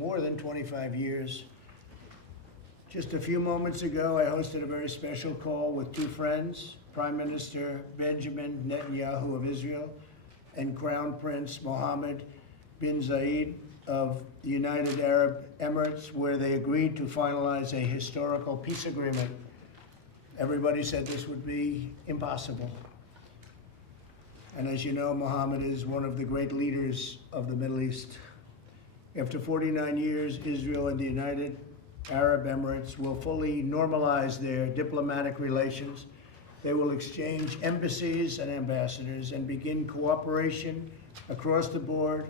more than 25 years. Just a few moments ago, I hosted a very special call with two friends, Prime Minister Benjamin Netanyahu of Israel and Crown Prince Mohammed bin Zayed of the United Arab Emirates, where they agreed to finalize a historical peace agreement. Everybody said this would be impossible. And as you know, Mohammed is one of the great leaders of the Middle East. After 49 years, Israel and the United Arab Emirates will fully normalize their diplomatic relations. They will exchange embassies and ambassadors and begin cooperation across the board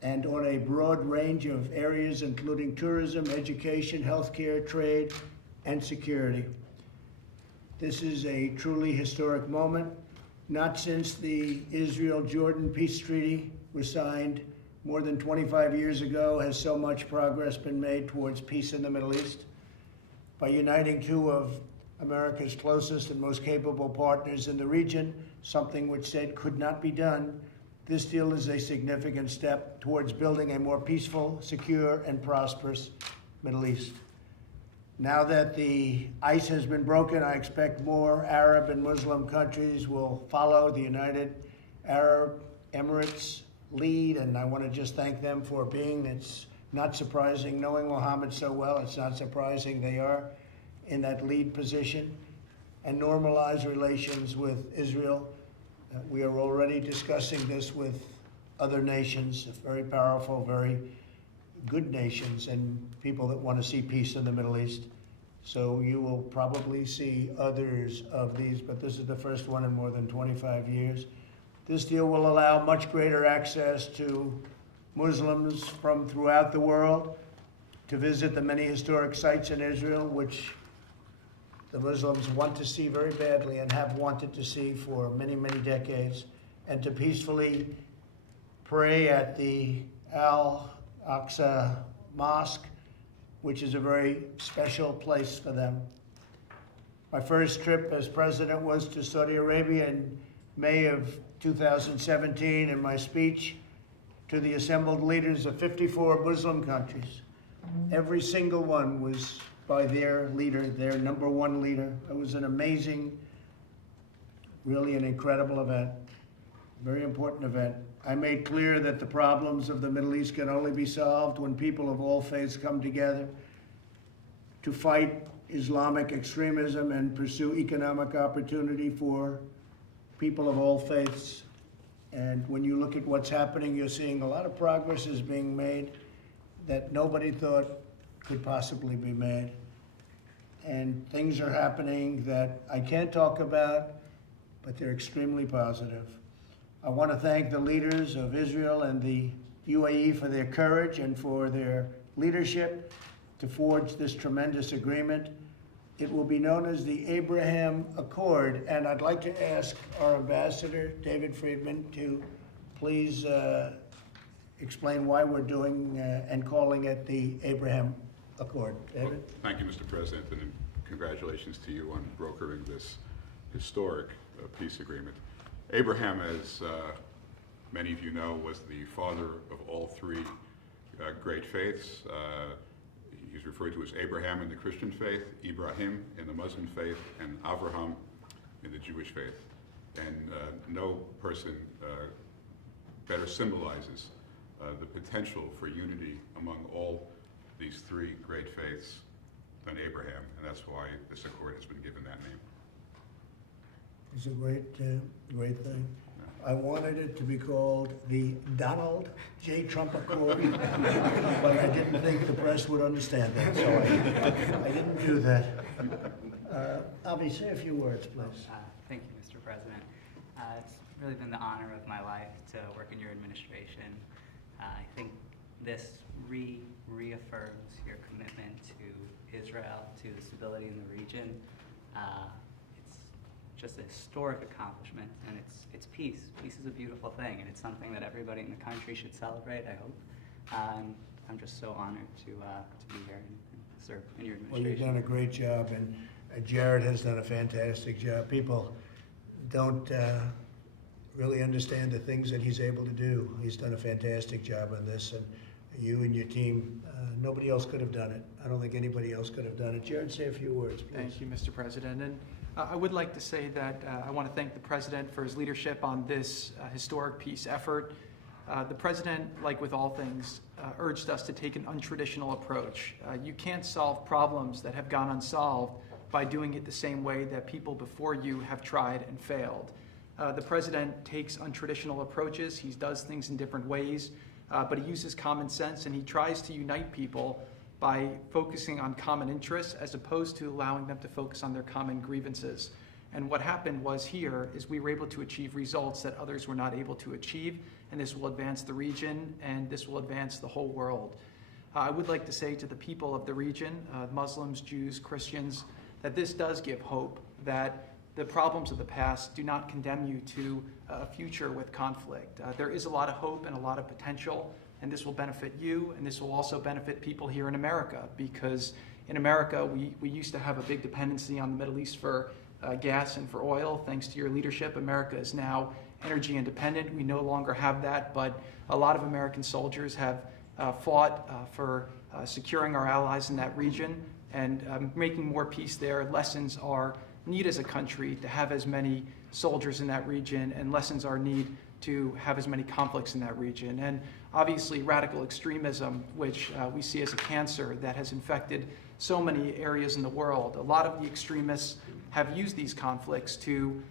and on a broad range of areas, including tourism, education, healthcare, trade, and security. This is a truly historic moment. Not since the Israel-Jordan peace treaty was signed more than 25 years ago has so much progress been made towards peace in the Middle East. By uniting two of America's closest and most capable partners in the region, something which said could not be done, this deal is a significant step towards building a more peaceful, secure, and prosperous Middle East. Now that the ice has been broken, I expect more Arab and Muslim countries will follow the United Arab Emirates lead, and I want to just thank them for being. It's not surprising, knowing Mohammed so well, it's not surprising they are in that lead position, and normalize relations with Israel. We are already discussing this with other nations, very powerful, very good nations, and people that want to see peace in the Middle East. So you will probably see others of these, but this is the first one in more than 25 years. This deal will allow much greater access to Muslims from throughout the world to visit the many historic sites in Israel, which the Muslims want to see very badly and have wanted to see for many, many decades, and to peacefully pray at the Al-Aqsa Mosque, which is a very special place for them. My first trip as president was to Saudi Arabia in May of 2017, and my speech to the assembled leaders of 54 Muslim countries. Every single one was by their leader, their number one leader. It was an amazing, really an incredible event, very important event. I made clear that the problems of the Middle East can only be solved when people of all faiths come together to fight Islamic extremism and pursue economic opportunity for people of all faiths. And when you look at what's happening, you're seeing a lot of progress is being made that nobody thought could possibly be made. And things are happening that I can't talk about, but they're extremely positive. I want to thank the leaders of Israel and the UAE for their courage and for their leadership to forge this tremendous agreement. It will be known as the Abraham Accord, and I'd like to ask our ambassador, David Friedman, to please explain why we're doing and calling it the Abraham Accord. David? Well, thank you, Mr. President, and congratulations to you on brokering this historic peace agreement. Abraham, as many of you know, was the father of all three great faiths. He's referred to as Abraham in the Christian faith, Ibrahim in the Muslim faith, and Avraham in the Jewish faith. And no person better symbolizes the potential for unity among all these three great faiths than Abraham, and that's why this accord has been given that name. It's a great thing. I wanted it to be called the Donald J. Trump Accord, but I didn't think the press would understand that, so I didn't do that. Avi, say a few words, please. Thank you, Mr. President. It's really been the honor of my life to work in your administration. I think this reaffirms your commitment to Israel, to the stability in the region. It's just a historic accomplishment, and it's peace. Peace is a beautiful thing, and it's something that everybody in the country should celebrate, I hope. I'm just so honored to be here and serve in your administration. Well, you've done a great job, and Jared has done a fantastic job. People don't really understand the things that he's able to do. He's done a fantastic job on this, and You and your team, nobody else could have done it. I don't think anybody else could have done it. Jared, say a few words, please. Thank you, Mr. President. And I would like to say that I want to thank the President for his leadership on this historic peace effort. The President, like with all things, urged us to take an untraditional approach. You can't solve problems that have gone unsolved by doing it the same way that people before you have tried and failed. The President takes untraditional approaches. He does things in different ways, but he uses common sense, and he tries to unite people by focusing on common interests as opposed to allowing them to focus on their common grievances. And what happened was here is we were able to achieve results that others were not able to achieve, and this will advance the region, and this will advance the whole world. I would like to say to the people of the region, Muslims, Jews, Christians, that this does give hope, that the problems of the past do not condemn you to a future with conflict. There is a lot of hope and a lot of potential, and this will benefit you, and this will also benefit people here in America, because in America, we used to have a big dependency on the Middle East for gas and for oil. Thanks to your leadership, America is now energy independent. We no longer have that, but a lot of American soldiers have fought for securing our allies in that region and making more peace there. Lessons are need as a country to have as many soldiers in that region, and lessons are need to have as many conflicts in that region. And obviously radical extremism, which we see as a cancer that has infected so many areas in the world. A lot of the extremists have used these conflicts to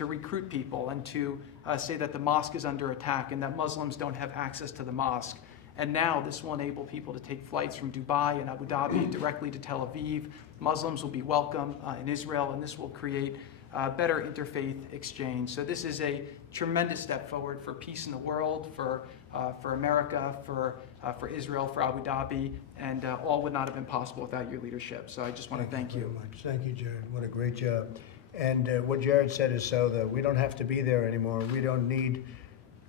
recruit people and to say that the mosque is under attack and that Muslims don't have access to the mosque. And now this will enable people to take flights from Dubai and Abu Dhabi directly to Tel Aviv. Muslims will be welcome in Israel, and this will create better interfaith exchange. So this is a tremendous step forward for peace in the world, for America, for Israel, for Abu Dhabi, and all would not have been possible without your leadership. So I just want to thank you. Very much. Thank you, Jared. What a great job. And what Jared said is so that we don't have to be there anymore. We don't need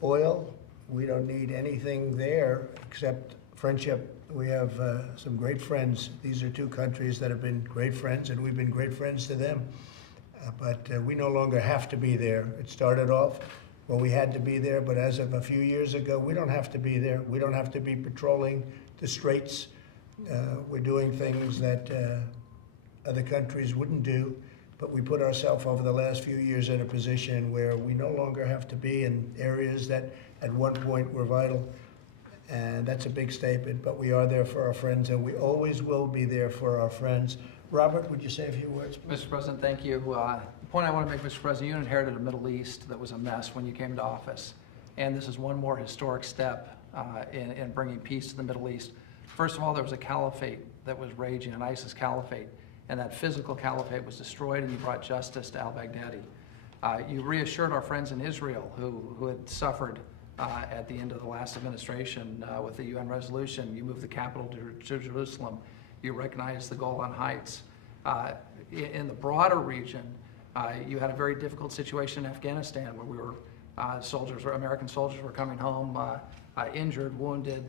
oil. We don't need anything there except friendship. We have some great friends. These are two countries that have been great friends, and we've been great friends to them. But we no longer have to be there. It started off, well, we had to be there, but as of a few years ago, we don't have to be there. We don't have to be patrolling the straits. We're doing things that other countries wouldn't do, but we put ourselves over the last few years in a position where we no longer have to be in areas that at one point were vital. And that's a big statement, but we are there for our friends, and we always will be there for our friends. Robert, would you say a few words, please? Mr. President, thank you. The point I want to make, Mr. President, you inherited a Middle East that was a mess when you came to office. And this is one more historic step in bringing peace to the Middle East. First of all, there was a caliphate that was raging, an ISIS caliphate. And that physical caliphate was destroyed, and you brought justice to al-Baghdadi. You reassured our friends in Israel who had suffered at the end of the last administration with the UN resolution. You moved the capital to Jerusalem. You recognized the Golan Heights. In the broader region, you had a very difficult situation in Afghanistan where we were American soldiers were coming home injured, wounded,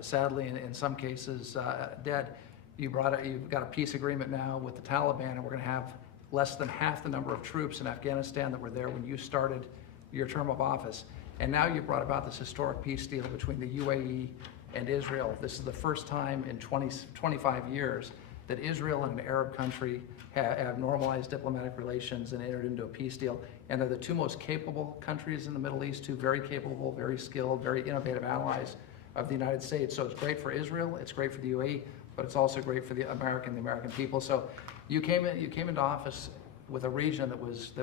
sadly in some cases dead. You've got a peace agreement now with the Taliban, and we're going to have less than half the number of troops in Afghanistan that were there when you started your term of office. And now you've brought about this historic peace deal between the UAE and Israel. This is the first time in 25 years that Israel and an Arab country have normalized diplomatic relations and entered into a peace deal. And they're the two most capable countries in the Middle East, two very capable, very skilled, very innovative allies of the United States. So it's great for Israel, it's great for the UAE, but it's also great for the American people. So you came into office with a region that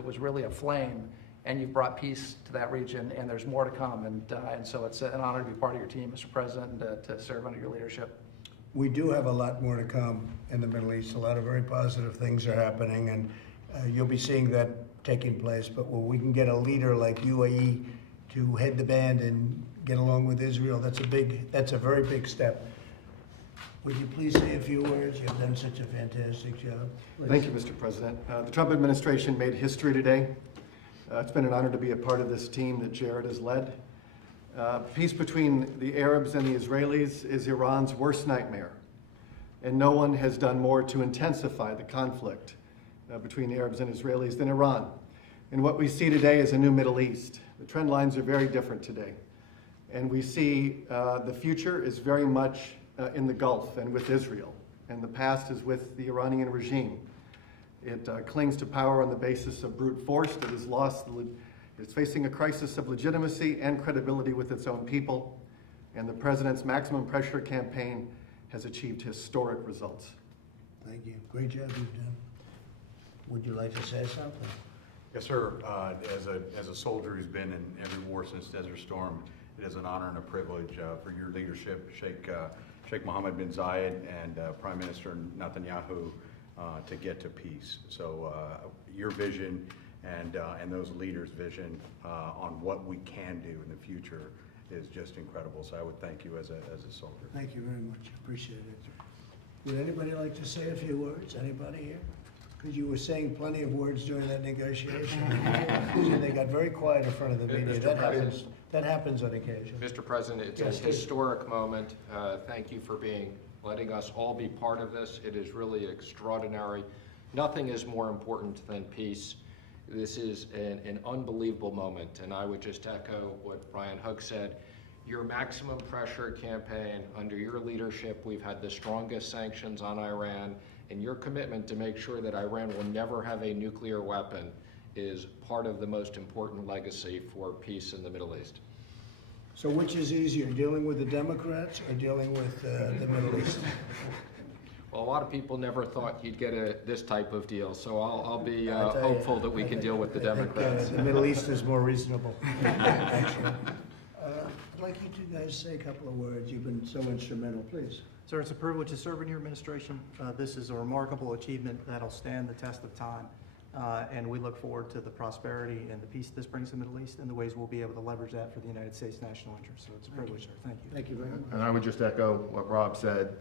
was really aflame, and you've brought peace to that region, and there's more to come. And so it's an honor to be part of your team, Mr. President, and to serve under your leadership. We do have a lot more to come in the Middle East. A lot of very positive things are happening, and you'll be seeing that taking place. But when we can get a leader like UAE to head the band and get along with Israel, that's a very big step. Would you please say a few words? You've done such a fantastic job. Please. Thank you, Mr. President. The Trump administration made history today. It's been an honor to be a part of this team that Jared has led. Peace between the Arabs and the Israelis is Iran's worst nightmare, and no one has done more to intensify the conflict between the Arabs and Israelis than Iran. And what we see today is a new Middle East. The trend lines are very different today. And we see the future is very much in the Gulf and with Israel, and the past is with the Iranian regime. It clings to power on the basis of brute force that has lost, it's facing a crisis of legitimacy and credibility with its own people, and the president's maximum pressure campaign has achieved historic results. Thank you. Great job you've done. Would you like to say something? Yes, sir. As a soldier who's been in every war since Desert Storm, it is an honor and a privilege for your leadership, Sheikh Mohammed bin Zayed and Prime Minister Netanyahu, to get to peace. So your vision and those leaders' vision on what we can do in the future is just incredible. So I would thank you as a soldier. Thank you very much. Appreciate it. Would anybody like to say a few words? Anybody here? Because you were saying plenty of words during that negotiation. So they got very quiet in front of the media. That happens on occasion. Mr. President, it's a historic moment. Thank you for letting us all be part of this. It is really extraordinary. Nothing is more important than peace. This is an unbelievable moment, and I would just echo what Brian Hook said. Your maximum pressure campaign, under your leadership, we've had the strongest sanctions on Iran, and your commitment to make sure that Iran will never have a nuclear weapon is part of the most important legacy for peace in the Middle East. So which is easier, dealing with the Democrats or dealing with the Middle East? Well, a lot of people never thought you'd get this type of deal, so I'll be hopeful that we can deal with the Democrats. The Middle East is more reasonable, actually. I'd like you two guys to say a couple of words. You've been so instrumental, please. Sir, it's a privilege to serve in your administration. This is a remarkable achievement that'll stand the test of time. And we look forward to the prosperity and the peace this brings to the Middle East and the ways we'll be able to leverage that for the United States national interest. So it's a privilege, sir. Thank you. Thank you very much. And I would just echo what Rob said.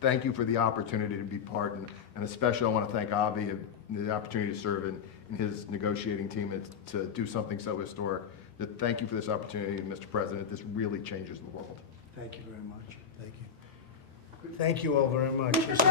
Thank you for the opportunity to be part, and especially I want to thank Avi for the opportunity to serve in his negotiating team and to do something so historic. Thank you for this opportunity, Mr. President. This really changes the world. Thank you very much. Thank you. Thank you all very much. This is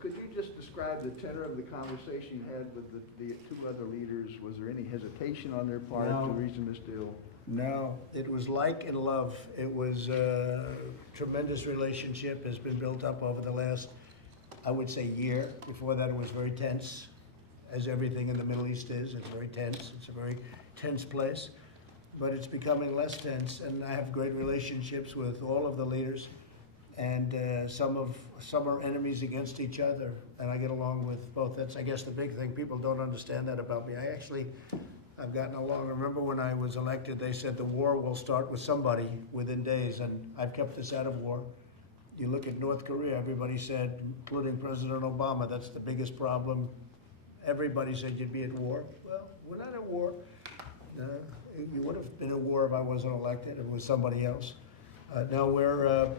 Could you just describe the tenor of the conversation you had with the two other leaders? Was there any hesitation on their part to reaching this deal? No, it was like and love. It was a tremendous relationship has been built up over the last, I would say, year. Before that, it was very tense, as everything in the Middle East is. It's very tense. It's a very tense place. But it's becoming less tense, and I have great relationships with all of the leaders. And some are enemies against each other, and I get along with both. That's, I guess, the big thing. People don't understand that about me. I've gotten along. Remember when I was elected, they said the war will start with somebody within days, and I've kept us out of war. You look at North Korea, everybody said, including President Obama, that's the biggest problem. Everybody said you'd be at war. Well, we're not at war. You would have been at war if I wasn't elected. It was somebody else. No,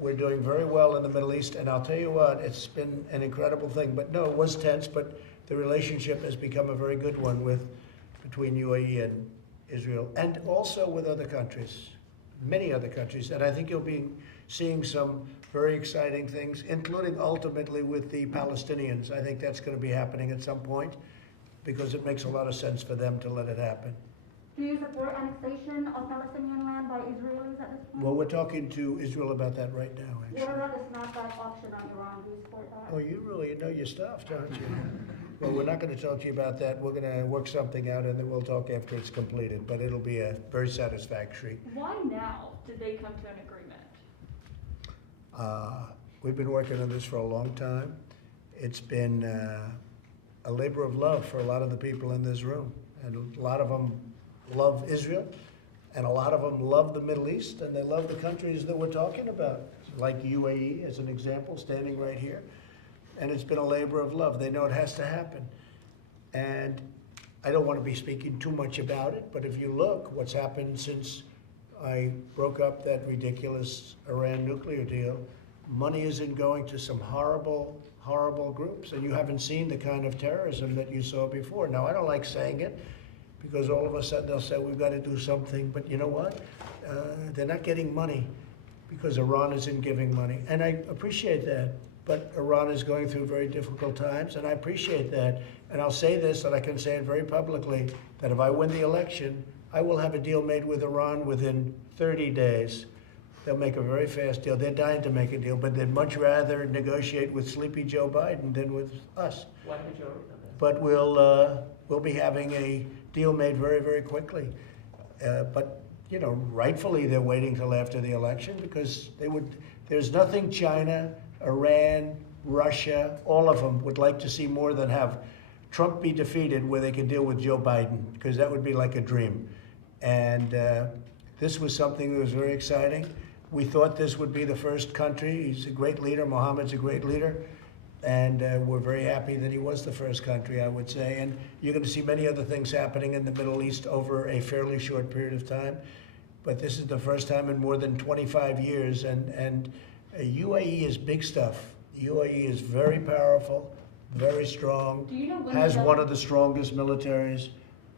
we're doing very well in the Middle East, and I'll tell you what, it's been an incredible thing. But no, it was tense, but the relationship has become a very good one between UAE and Israel, and also with other countries, many other countries. And I think you'll be seeing some very exciting things, including ultimately with the Palestinians. I think that's going to be happening at some point, because it makes a lot of sense for them to let it happen. Do you support annexation of Palestinian land by Israelis at this point? Well, we're talking to Israel about that right now, actually. What about the snapback option on Iran? Do you support that? Oh, you really know your stuff, don't you? Well, we're not going to talk to you about that. We're going to work something out, and then we'll talk after it's completed. But it'll be a very satisfactory. Why now did they come to an agreement? We've been working on this for a long time. It's been a labor of love for a lot of the people in this room. And a lot of them love Israel, and a lot of them love the Middle East, and they love the countries that we're talking about, like UAE as an example, standing right here. And it's been a labor of love. They know it has to happen. And I don't want to be speaking too much about it, but if you look what's happened since I broke up that ridiculous Iran nuclear deal. Money isn't going to some horrible, horrible groups, and you haven't seen the kind of terrorism that you saw before. Now, I don't like saying it, because all of a sudden they'll say, we've got to do something, but you know what? They're not getting money because Iran isn't giving money, and I appreciate that. But Iran is going through very difficult times, and I appreciate that. And I'll say this, and I can say it very publicly, that if I win the election, I will have a deal made with Iran within 30 days. They'll make a very fast deal. They're dying to make a deal, but they'd much rather negotiate with sleepy Joe Biden than with us. Why haven't you already done that? But we'll be having a deal made very, very quickly. But you know, rightfully they're waiting till after the election because there's nothing China, Iran, Russia, all of them would like to see more than have Trump be defeated where they can deal with Joe Biden, because that would be like a dream. And this was something that was very exciting. We thought this would be the first country. He's a great leader. Mohammed's a great leader. And we're very happy that he was the first country, I would say. And you're going to see many other things happening in the Middle East over a fairly short period of time. But this is the first time in more than 25 years. And UAE is big stuff. UAE is very powerful, very strong, Do you know when has one of the strongest militaries.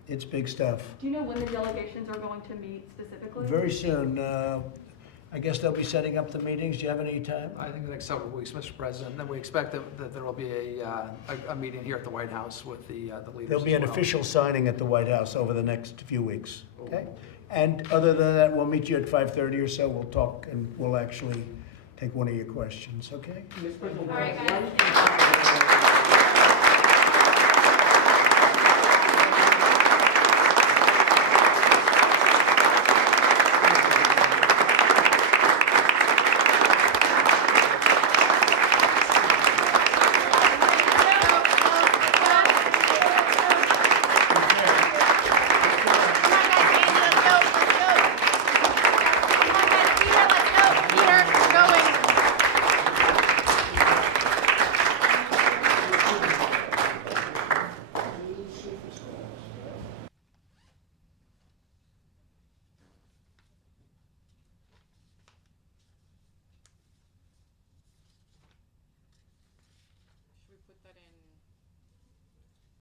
It's big stuff. Do you know when the delegations are going to meet specifically? Very soon. I guess they'll be setting up the meetings. Do you have any time? I think the next several weeks, Mr. President, then we expect that there will be a meeting here at the White House with the leaders. There'll be as an well. official signing at the White House over the next few weeks, okay? And other than that, we'll meet you at 5:30 or so. We'll talk and we'll actually take one of your questions, okay? Mr. President, All right, why-